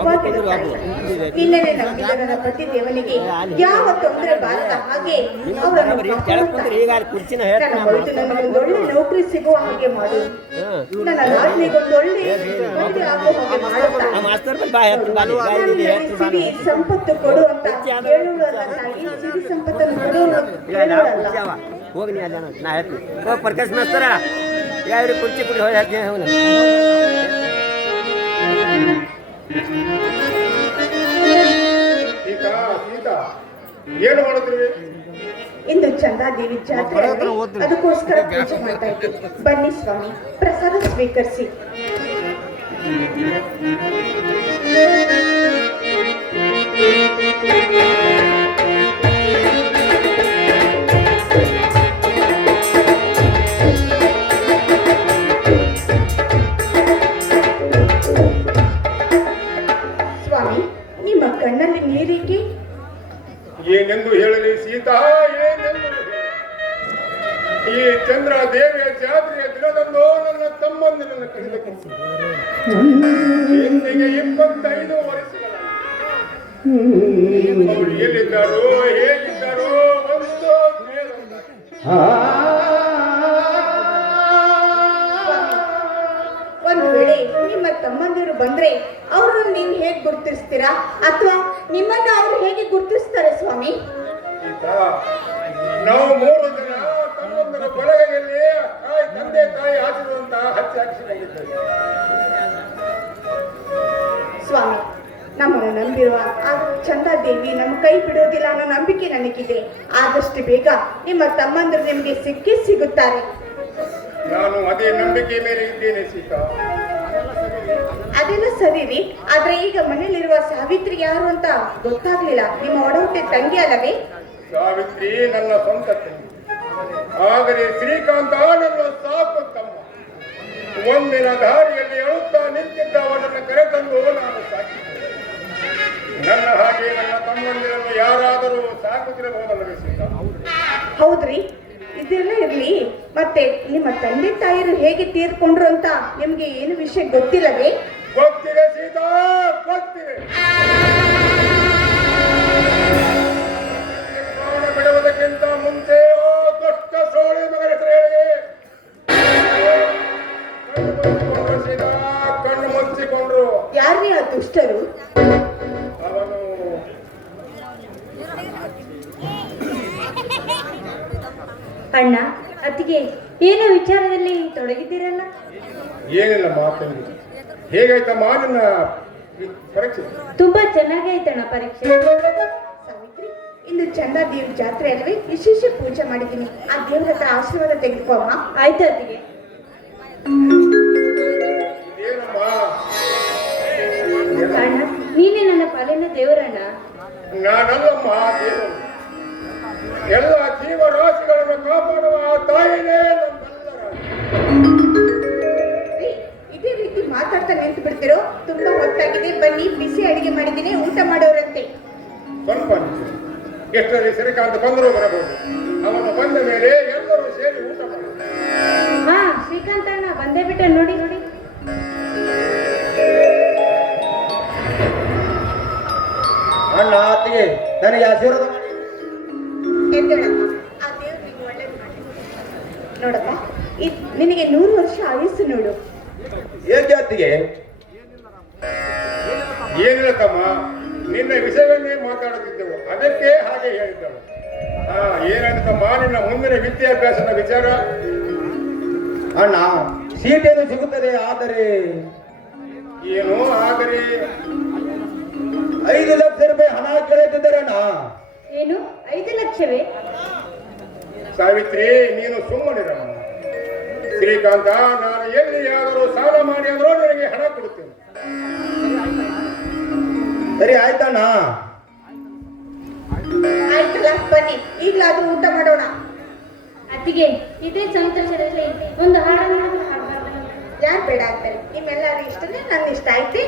ಸುಖವಾಗಿರುತ್ತಾಳೆ. ನಿನ್ನನ್ನೇ ನಂಬಿದ ನನ್ನ ಪತಿ ದೇವನಿಗೆ ಯಾವ ತೊಂದರೆ ಬಾರದ ಹಾಗೆ ಅವರನ್ನು ನನ್ನ ಹೊರತು ನನಗೊಂದೊಳ್ಳೆ ನೌಕರಿ ಸಿಗುವ ಹಾಗೆ ಮಾಡು. ನನ್ನ ನಾದಿನಿಗೊಂದೊಳ್ಳೆ ಮದುವೆ ಆಗುವ ಹಾಗೆ ಮಾಡುತ್ತಾ ಸಿರಿ ಸಂಪತ್ತು ಕೊಡು ಅಂತ ಹೇಳುವುದಲ್ಲ ತಾಯಿ. ಸಿರಿ ಸಂಪತ್ತನ್ನು ಕೊಡುವುದಲ್ಲ. ಹೋಗಿ ನೀ ಅಲ್ಲ ನಾ ಹೇಳ್ತೀನಿ. ಹೋಗಿ ಪ್ರಕಾಶ್ ಮಾಸ್ತರ ಯಾವ ಕುರ್ಚಿ ಕುಡಿ ಹೋಗಿ ಹಾಕಿ ಅವನು ಏನು ಮಾಡುತ್ತೀವಿ? ಇಂದು ಚಂದಾದೇವಿ ಜಾತ್ರೆ, ಅದಕ್ಕೋಸ್ಕರ ಪೂಜೆ ಮಾಡ್ತಾ ಇದ್ದೀವಿ. ಬನ್ನಿ ಸ್ವಾಮಿ, ಪ್ರಸಾದ ಸ್ವೀಕರಿಸಿ. ಸ್ವಾಮಿ, ನಿಮ್ಮ ಕಣ್ಣಲ್ಲಿ ನೀರಿಗೆ ಏನೆಂದು ಹೇಳಲಿ ಸೀತಾ, ಏನೆಂದು ಈ ಚಂದ್ರ ದೇವಿಯ ಜಾತ್ರೆಯ ದಿನದಂದು ನನ್ನ ತಮ್ಮಂದಿರನ್ನು ಕರೆದುಕೊಂಡು ಇಂದಿಗೆ 25 ವರ್ಷಗಳ ಅವರು ಎಲ್ಲಿದ್ದಾರೋ ಹೇಗಿದ್ದಾರೋ ಒಂದು ಒಂದು ವೇಳೆ ನಿಮ್ಮ ತಮ್ಮಂದಿರು ಬಂದ್ರೆ ಅವರನ್ನು ನೀವು ಹೇಗೆ ಗುರುತಿಸ್ತೀರಾ, ಅಥವಾ ನಿಮ್ಮನ್ನ ಅವರು ಹೇಗೆ ಗುರುತಿಸ್ತಾರೆ ಸ್ವಾಮಿ? ನಾವು 3 ಜನ ತಮ್ಮಂದಿರ ಬಳಗದಲ್ಲಿ ತಂದೆ ತಾಯಿ ಹಾಕಿರುವಂತಹ ಹಚ್ಚಾಕ್ಷಿಯಾಗಿದ್ದೇವೆ ಸ್ವಾಮಿ. ನಮ್ಮನ್ನು ನಂಬಿರುವ ಆ ಚಂದಾದೇವಿ ನಮ್ಮ ಕೈ ಬಿಡೋದಿಲ್ಲ ಅನ್ನೋ ನಂಬಿಕೆ ನನಗಿದೆ. ಆದಷ್ಟು ಬೇಗ ನಿಮ್ಮ ತಮ್ಮಂದಿರು ನಿಮಗೆ ಸಿಕ್ಕೇ ಸಿಗುತ್ತಾರೆ. ನಾನು ಅದೇ ನಂಬಿಕೆ ಮೇಲೆ ಇದ್ದೇನೆ ಸೀತಾ. ಅದೆಲ್ಲ ಸರಿ ರೀ, ಆದ್ರೆ ಈಗ ಮನೆಯಲ್ಲಿರುವ ಸಾವಿತ್ರಿ ಯಾರು ಅಂತ ಗೊತ್ತಾಗ್ಲಿಲ್ಲ. ನಿಮ್ಮ ಒಡಹುಟ್ಟೆ ತಂಗಿ ಅಲ್ಲವೇ? ಸಾವಿತ್ರಿ ನನ್ನ ಸ್ವಂತ ತಂಗಿ, ಆದರೆ ಶ್ರೀಕಾಂತ ನನ್ನ ಸಾಕು ತಮ್ಮ. ಒಂದಿನ ದಾರಿಯಲ್ಲಿ ಅಳುತ್ತಾ ನಿಂತಿದ್ದ ಅವನನ್ನು ಕರೆತಂದು ನಾನು ಸಾಕಿದ್ದೆ. ನನ್ನ ಹಾಗೆ ನನ್ನ ತಮ್ಮಂದಿರನ್ನು ಯಾರಾದರೂ ಸಾಕುತ್ತಿರಬಹುದಲ್ಲವೇ ಸೀತಾ? ಹೌದ್ರಿ, ಇದೆಲ್ಲ ಇರ್ಲಿ. ಮತ್ತೆ ನಿಮ್ಮ ತಂದೆ ತಾಯಿರು ಹೇಗೆ ತೀರ್ಕೊಂಡ್ರು ಅಂತ ನಿಮ್ಗೆ ಏನು ವಿಷಯ ಗೊತ್ತಿಲ್ಲವೇ? ಗೊತ್ತಿದೆ ಸೀತಾ, ಗೊತ್ತಿದೆ. ಪ್ರಾಣ ಬಿಡುವುದಕ್ಕಿಂತ ಮುಂಚೆ ದೊಡ್ಡ ಸೋಳಿ ಮಗನ ಹೆಸರು ಹೇಳಿ ಸೀತಾ ಕಣ್ಣು ಮುಚ್ಚಿಕೊಂಡ್ರು. ಯಾರೇ ಆ ದುಷ್ಟರು? ಅವನು ಅಣ್ಣ, ಅತ್ತಿಗೆ ಏನೋ ವಿಚಾರದಲ್ಲಿ ತೊಡಗಿದ್ದೀರಲ್ಲ? ಏನಿಲ್ಲ ಮಾತಂಗಿ. ಹೇಗಾಯ್ತಮ್ಮ ನಿನ್ನ ಪರೀಕ್ಷೆ? ತುಂಬಾ ಚೆನ್ನಾಗಿ ಆಯ್ತಣ್ಣ ಪರೀಕ್ಷೆ. ಸಾವಿತ್ರಿ, ಇಂದು ಚಂದಾದೇವಿ ಜಾತ್ರೆ ಅಲ್ಲವೇ? ವಿಶೇಷ ಪೂಜೆ ಮಾಡಿದ್ದೀನಿ. ಆ ದೇವರ ಹತ್ರ ಆಶೀರ್ವಾದ ತೆಗೆದುಕೋ ಅಮ್ಮ. ಆಯ್ತು ಅತ್ತಿಗೆ. ಏನಮ್ಮ? ಅಣ್ಣ, ನೀನೇ ನನ್ನ ಪಾಲಿನ ದೇವರಣ್ಣ. ನಾನಲ್ಲಮ್ಮ ದೇವರು. ಎಲ್ಲ ಜೀವರಾಶಿಗಳನ್ನು ಕಾಪಾಡುವ ಆ ತಾಯಿನೇ ನಮ್ಮೆಲ್ಲರ. ಇದೇ ರೀತಿ ಮಾತಾಡ್ತಾ ನಿಂತು ಬಿಡ್ತಿರೋ? ತುಂಬಾ ಹೊತ್ತಾಗಿದೆ, ಬನ್ನಿ ಬಿಸಿ ಅಡಿಗೆ ಮಾಡಿದ್ದೀನಿ, ಊಟ ಮಾಡೋರಂತೆ. ಸ್ವಲ್ಪ ಎಷ್ಟರಲ್ಲಿ ಶ್ರೀಕಾಂತ ಬಂದರೂ ಬರಬಹುದು. ಅವನು ಬಂದ ಮೇಲೆ ಎಲ್ಲರೂ ಸೇರಿ ಊಟ ಮಾಡಿ. ಹಾ, ಶ್ರೀಕಾಂತ ಅಣ್ಣ ಬಂದೇ ಬಿಟ್ಟ. ನೋಡಿ ನೋಡಿ. ಅಣ್ಣ ಅತ್ತಿಗೆ ನನಗೆ ಆಶೀರ್ವಾದ ಮಾಡಿ. ಎದ್ದೇಳಮ್ಮ, ಆ ದೇವ್ರು ನಿಂಗೆ ಒಳ್ಳೇದು ಮಾಡಿ. ನೋಡಪ್ಪ, ನಿನಗೆ 100 ವರ್ಷ ಆಯುಸ್ಸು ನೋಡು. ಏಕೆ ಅತ್ತಿಗೆ? ಏನಿಲ್ಲ ತಮ್ಮ, ನಿನ್ನ ವಿಷಯವನ್ನೇ ಮಾತಾಡುತ್ತಿದ್ದೆವು, ಅದಕ್ಕೆ ಹಾಗೆ ಹೇಳಿದ್ದವು. ಏನಂತಮ್ಮ, ನಿನ್ನ ಮುಂದಿನ ವಿದ್ಯಾಭ್ಯಾಸದ ವಿಚಾರ? ಅಣ್ಣ, ಸೀಟೇನು ಸಿಗುತ್ತದೆ, ಆದರೆ ಏನು ಆದರೆ? 5 ಲಕ್ಷ ರೂಪಾಯಿ ಹಣ ಕೇಳುತ್ತಿದ್ದಾರೆ ಅಣ್ಣ. ಏನು 5 ಲಕ್ಷವೇ? ಸಾವಿತ್ರಿ, ನೀನು ಸುಮ್ಮನಿರಮ್ಮ. ಶ್ರೀಕಾಂತ, ನಾನು ಎಲ್ಲಿಯಾದರೂ ಸಾಲ ಮಾಡಿ ಅಂದ್ರೂ ನಿನಗೆ ಹಣ ಕೊಡುತ್ತೇನೆ. ಸರಿ ಆಯ್ತಣ್ಣ. ಆಯ್ತಲ್ಲ, ಬನ್ನಿ ಈಗಲಾದ್ರೂ ಊಟ ಮಾಡೋಣ. ಅತ್ತಿಗೆ, ಇದೇ ಸಂತೋಷದಲ್ಲಿ ಒಂದು ಹಾಡನ್ನು ಹಾಡಬಾರ್ದು? ಯಾರು ಬೇಡ ಅಂತಾರೆ? ನಿಮ್ಮೆಲ್ಲರೂ ಇಷ್ಟನೇ ನನ್ನ ಇಷ್ಟ. ಆಯ್ತು.